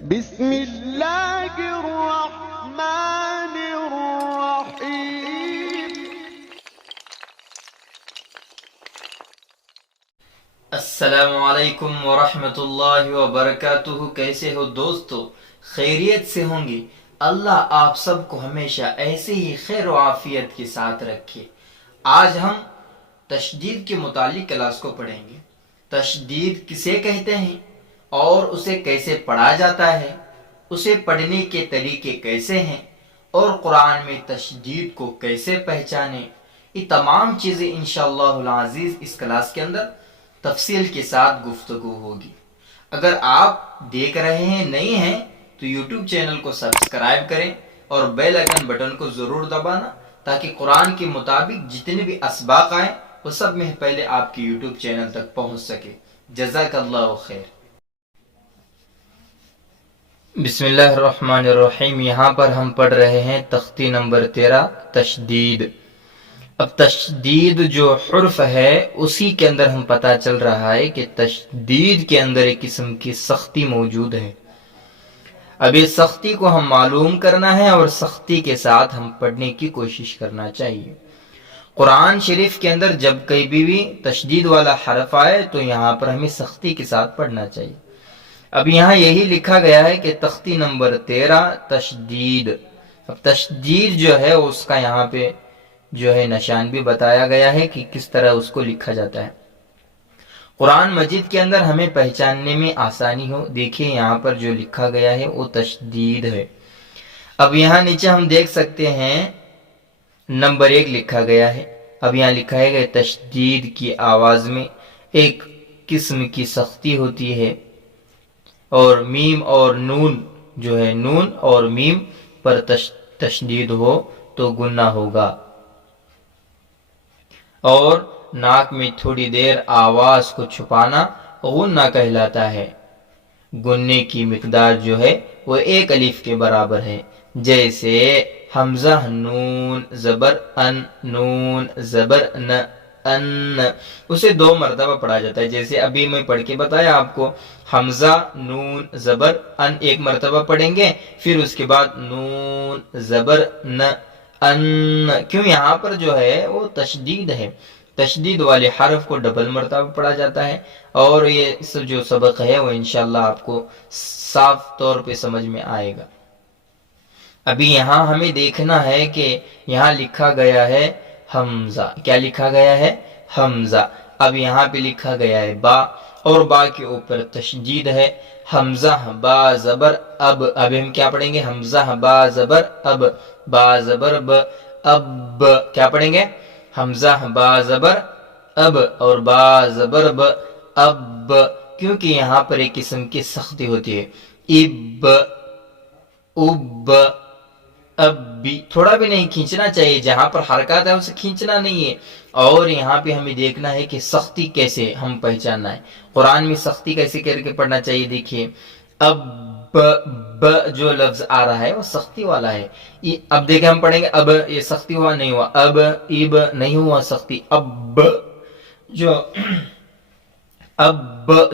بسم اللہ الرحمن الرحیم۔ السلام علیکم ورحمۃ اللہ وبرکاتہ۔ کیسے ہو دوستو؟ خیریت سے ہوں گے؟ اللہ آپ سب کو ہمیشہ ایسے ہی خیر و عافیت کے ساتھ رکھے۔ آج ہم تشدید کے متعلق کلاس کو پڑھیں گے۔ تشدید کسے کہتے ہیں اور اسے کیسے پڑھا جاتا ہے، اسے پڑھنے کے طریقے کیسے ہیں، اور قرآن میں تشدید کو کیسے پہچانیں، یہ تمام چیزیں انشاءاللہ العزیز اس کلاس کے اندر تفصیل کے ساتھ گفتگو ہوگی۔ اگر آپ دیکھ رہے ہیں نئے ہیں تو یوٹیوب چینل کو سبسکرائب کریں اور بیل آئیکن بٹن کو ضرور دبانا تاکہ قرآن کے مطابق جتنے بھی اسباق آئیں وہ سب میں پہلے آپ کے یوٹیوب چینل تک پہنچ سکے۔ جزاک اللہ خیر۔ بسم اللہ الرحمن الرحیم۔ یہاں پر ہم پڑھ رہے ہیں تختی نمبر 13 تشدید۔ اب تشدید جو حرف ہے اسی کے اندر ہم پتہ چل رہا ہے کہ تشدید کے اندر ایک قسم کی سختی موجود ہے۔ اب اس سختی کو ہم معلوم کرنا ہے اور سختی کے ساتھ ہم پڑھنے کی کوشش کرنا چاہیے۔ قرآن شریف کے اندر جب کہیں بھی تشدید والا حرف آئے تو یہاں پر ہمیں سختی کے ساتھ پڑھنا چاہیے۔ اب یہاں یہی لکھا گیا ہے کہ تختی نمبر 13 تشدید۔ اب تشدید جو ہے اس کا یہاں پہ جو ہے نشان بھی بتایا گیا ہے کہ کس طرح اس کو لکھا جاتا ہے۔ قرآن مجید کے اندر ہمیں پہچاننے میں آسانی ہو، دیکھیں یہاں پر جو لکھا گیا ہے وہ تشدید ہے۔ اب یہاں نیچے ہم دیکھ سکتے ہیں نمبر 1 لکھا گیا ہے۔ اب یہاں لکھا ہے کہ تشدید کی آواز میں ایک قسم کی سختی ہوتی ہے، اور میم اور نون جو ہے نون اور میم پر تشدید ہو تو گنہ ہوگا، اور ناک میں تھوڑی دیر آواز کو چھپانا غنہ کہلاتا ہے۔ گننے کی مقدار جو ہے وہ 1 الف کے برابر ہے، جیسے حمزہ نون زبر ان، نون زبر ن، ان، اسے 2 مرتبہ پڑھا جاتا ہے۔ جیسے ابھی میں پڑھ کے بتایا آپ کو، حمزہ نون زبر ان 1 مرتبہ پڑھیں گے، پھر اس کے بعد نون زبر ن، ان۔ کیوں؟ یہاں پر جو ہے وہ تشدید ہے، تشدید والے حرف کو ڈبل مرتبہ پڑھا جاتا ہے، اور یہ جو سبق ہے وہ انشاءاللہ آپ کو صاف طور پہ سمجھ میں آئے گا۔ ابھی یہاں ہمیں دیکھنا ہے کہ یہاں لکھا گیا ہے حمزہ، کیا لکھا گیا ہے؟ حمزہ۔ اب یہاں پہ لکھا گیا ہے با، اور با کے اوپر تشدید ہے۔ حمزہ با زبر اب، اب ہم کیا پڑھیں گے؟ حمزہ با زبر اب، با زبر ب، اب کیا پڑھیں گے؟ حمزہ با زبر اب اور با زبر ب، اب، کیونکہ یہاں پر ایک قسم کی سختی ہوتی ہے۔ اب، اب، اب بھی تھوڑا بھی نہیں کھینچنا چاہیے، جہاں پر حرکات ہے اسے کھینچنا نہیں ہے۔ اور یہاں پہ ہمیں دیکھنا ہے کہ سختی کیسے ہم پہچاننا ہے، قرآن میں سختی کیسے کر کے پڑھنا چاہیے۔ دیکھیے اب ب جو لفظ آ رہا ہے وہ سختی والا ہے۔ اب دیکھیں ہم پڑھیں گے اب، یہ سختی ہوا نہیں ہوا، اب اب نہیں ہوا سختی، اب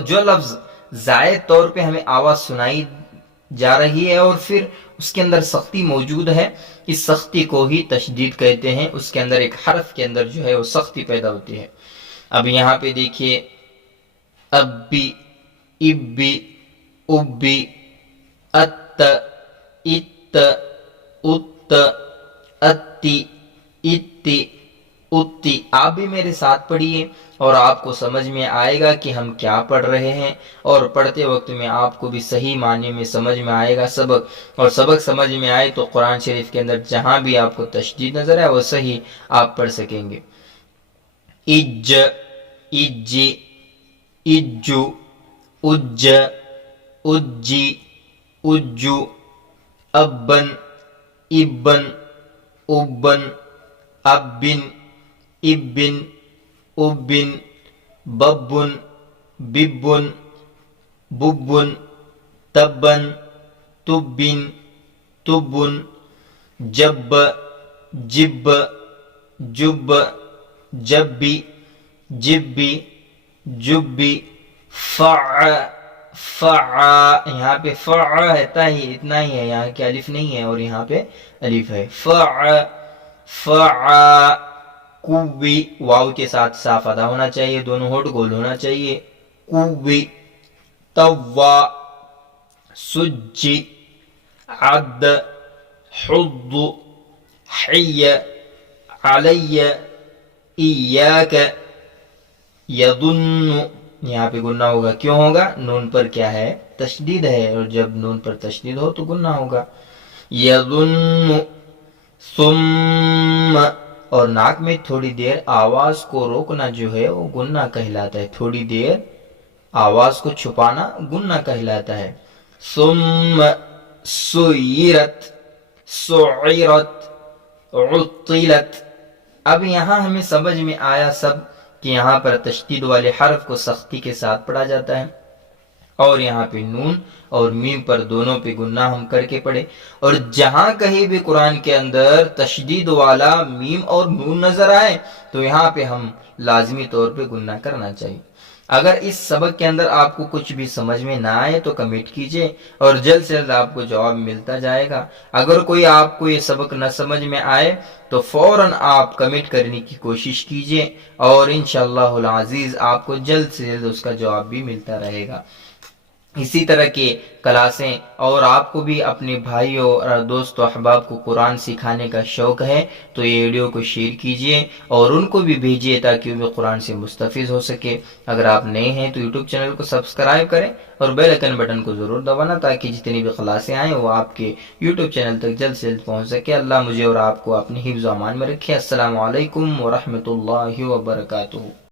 جو لفظ زائد طور پہ ہمیں آواز سنائی جا رہی ہے اور پھر اس کے اندر سختی موجود ہے، اس سختی کو ہی تشدید کہتے ہیں۔ اس کے اندر ایک حرف کے اندر جو ہے وہ سختی پیدا ہوتی ہے۔ اب یہاں پہ دیکھیے ابی، ابی، ابی، ات، ات، ات، اتی، اتی، اتی۔ آپ بھی میرے ساتھ پڑھیے اور آپ کو سمجھ میں آئے گا کہ ہم کیا پڑھ رہے ہیں، اور پڑھتے وقت میں آپ کو بھی صحیح معنی میں سمجھ میں آئے گا سبق، اور سبق سمجھ میں آئے تو قرآن شریف کے اندر جہاں بھی آپ کو تشدید نظر آئے وہ صحیح آپ پڑھ سکیں گے۔ اج، اجی، اجو، اج، اجی، اجو، ابن، ابن، ابن، ابن، ابن، ابن، ببن، ببن، ببن، تبن، تبن، تبن، جب، جب، جب، جبی، جبی، جبی، فع، فع، یہاں پہ فع رہتا ہی اتنا ہی ہے، یہاں کی الف نہیں ہے اور یہاں پہ الف ہے. فع فع قوی، واو کے ساتھ صاف ادا ہونا چاہیے، دونوں ہونٹ گول ہونا چاہیے. قوی. طوا سجی عد حض حی علی ایاک یظن. یہاں پہ گننا ہوگا، کیوں ہوگا؟ نون پر کیا ہے؟ تشدید ہے، اور جب نون پر تشدید ہو تو گننا ہوگا. یظن. ثم، اور ناک میں تھوڑی دیر آواز کو روکنا جو ہے وہ گننا کہلاتا ہے، تھوڑی دیر آواز کو چھپانا گننا کہلاتا ہے. ثم سیرت سعرت عطلت. اب یہاں ہمیں سمجھ میں آیا سب کہ یہاں پر تشدید والے حرف کو سختی کے ساتھ پڑھا جاتا ہے، اور یہاں پہ نون اور میم پر دونوں پہ گننا ہم کر کے پڑھے. اور جہاں کہیں بھی قرآن کے اندر تشدید والا میم اور نون نظر آئے تو یہاں پہ ہم لازمی طور پہ گننا کرنا چاہیے. اگر اس سبق کے اندر آپ کو کچھ بھی سمجھ میں نہ آئے تو کمنٹ کیجئے، اور جلد سے جلد آپ کو جواب ملتا جائے گا. اگر کوئی آپ کو یہ سبق نہ سمجھ میں آئے تو فوراً آپ کمنٹ کرنے کی کوشش کیجئے، اور انشاءاللہ العزیز آپ کو جلد سے جلد اس کا جواب بھی ملتا رہے گا. اسی طرح کے کلاسیں، اور آپ کو بھی اپنے بھائیوں اور دوست و احباب کو قرآن سکھانے کا شوق ہے تو یہ ویڈیو کو شیئر کیجئے اور ان کو بھی بھیجیے تاکہ وہ بھی قرآن سے مستفیض ہو سکے. اگر آپ نئے ہیں تو یوٹیوب چینل کو سبسکرائب کریں اور بیل آئیکن بٹن کو ضرور دبانا تاکہ جتنی بھی کلاسیں آئیں وہ آپ کے یوٹیوب چینل تک جلد سے جلد پہنچ سکے. اللہ مجھے اور آپ کو اپنے حفظ و امان میں رکھے. السلام علیکم ورحمۃ اللہ وبرکاتہ.